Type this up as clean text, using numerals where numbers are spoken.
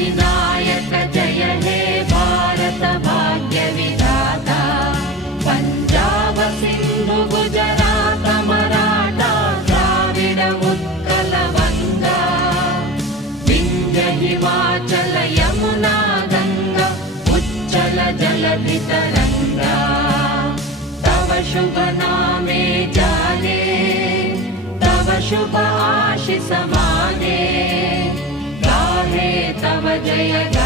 अधिनायक जय हे भारत भाग्य विधाता पंजाब सिंधु गुजरात मराठा द्राविड उत्कल बंगा विंध्य हिमाचल यमुना गंगा उच्चल जलधि तरंगा तव शुभ नामे जाने तव शुभ आशीष माने गाहे तव जय